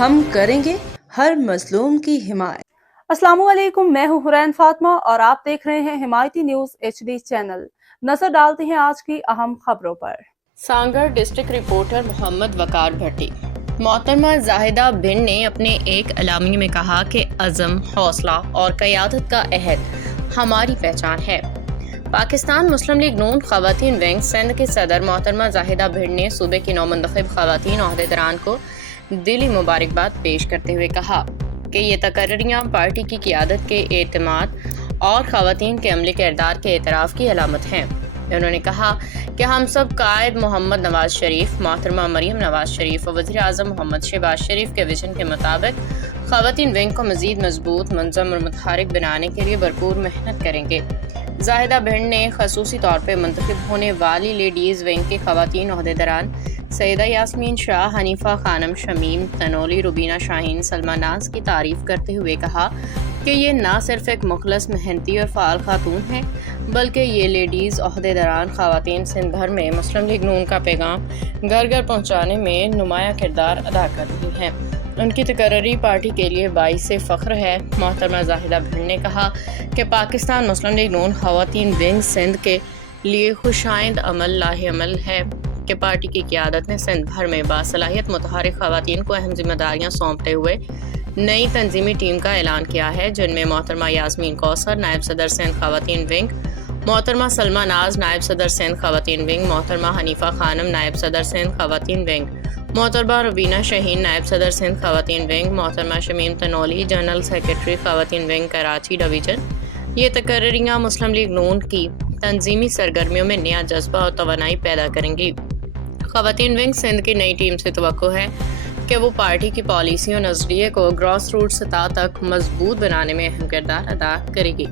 ہم کریں گے ہر مظلوم کی حمایت۔ السلام علیکم، میں ہوں حرین فاطمہ اور آپ دیکھ رہے ہیں حمایتی نیوز HD چینل۔ نظر ڈالتے ہیں آج کی اہم خبروں پر۔ سانگڑ ڈسٹرکٹ رپورٹر محمد وقار بھٹی۔ محترمہ زاہدہ بن نے اپنے ایک اعلامیے میں کہا کہ عزم، حوصلہ اور قیادت کا عہد ہماری پہچان ہے۔ پاکستان مسلم لیگ نون خواتین ونگ سندھ کے صدر محترمہ زاہدہ بن نے صوبے کی نومنتخب خواتین عہدیداران کو دلی مبارکباد پیش کرتے ہوئے کہا کہ یہ تقرریاں پارٹی کی قیادت کے اعتماد اور خواتین کے عملی کردار کے اعتراف کی علامت ہیں۔ انہوں نے کہا کہ ہم سب قائد محمد نواز شریف، محترمہ مریم نواز شریف اور وزیر اعظم محمد شہباز شریف کے ویژن کے مطابق خواتین ونگ کو مزید مضبوط، منظم اور متحرک بنانے کے لیے بھرپور محنت کریں گے۔ زاہدہ بن نے خصوصی طور پر منتخب ہونے والی لیڈیز ونگ کے خواتین عہدیداران سیدہ یاسمین شاہ، حنیفہ خانم شمیم تنولی، روبینہ شاہین، سلمہ ناز کی تعریف کرتے ہوئے کہا کہ یہ نہ صرف ایک مخلص، محنتی اور فعال خاتون ہیں بلکہ یہ لیڈیز عہدیداران خواتین سندھ بھر میں مسلم لیگ نون کا پیغام گھر گھر پہنچانے میں نمایاں کردار ادا کر رہی ہیں۔ ان کی تقرری پارٹی کے لیے باعث فخر ہے۔ محترمہ زاہدہ بن نے کہا کہ پاکستان مسلم لیگ نون خواتین ونگ سندھ کے لیے خوشائند عمل لاہعمل ہے کہ پارٹی کی قیادت نے سندھ بھر میں باصلاحیت متحرک خواتین کو اہم ذمہ داریاں سونپتے ہوئے نئی تنظیمی ٹیم کا اعلان کیا ہے، جن میں محترمہ یاسمین کوثر، نائب صدر سندھ خواتین ونگ، محترمہ سلمہ ناز، نائب صدر سندھ خواتین ونگ، محترمہ حنیفہ خانم، نائب صدر سندھ خواتین ونگ، محترمہ روبینہ شاہین، نائب صدر سندھ خواتین ونگ، محترمہ شمیم تنولی، جنرل سیکرٹری خواتین ونگ کراچی ڈویژن۔ یہ تقرریاں مسلم لیگ نون کی تنظیمی سرگرمیوں میں نیا جذبہ اور توانائی پیدا کریں گی۔ خواتین ونگ سندھ کی نئی ٹیم سے توقع ہے کہ وہ پارٹی کی پالیسیوں اور نظریے کو گراس روٹ سطح تک مضبوط بنانے میں اہم کردار ادا کرے گی۔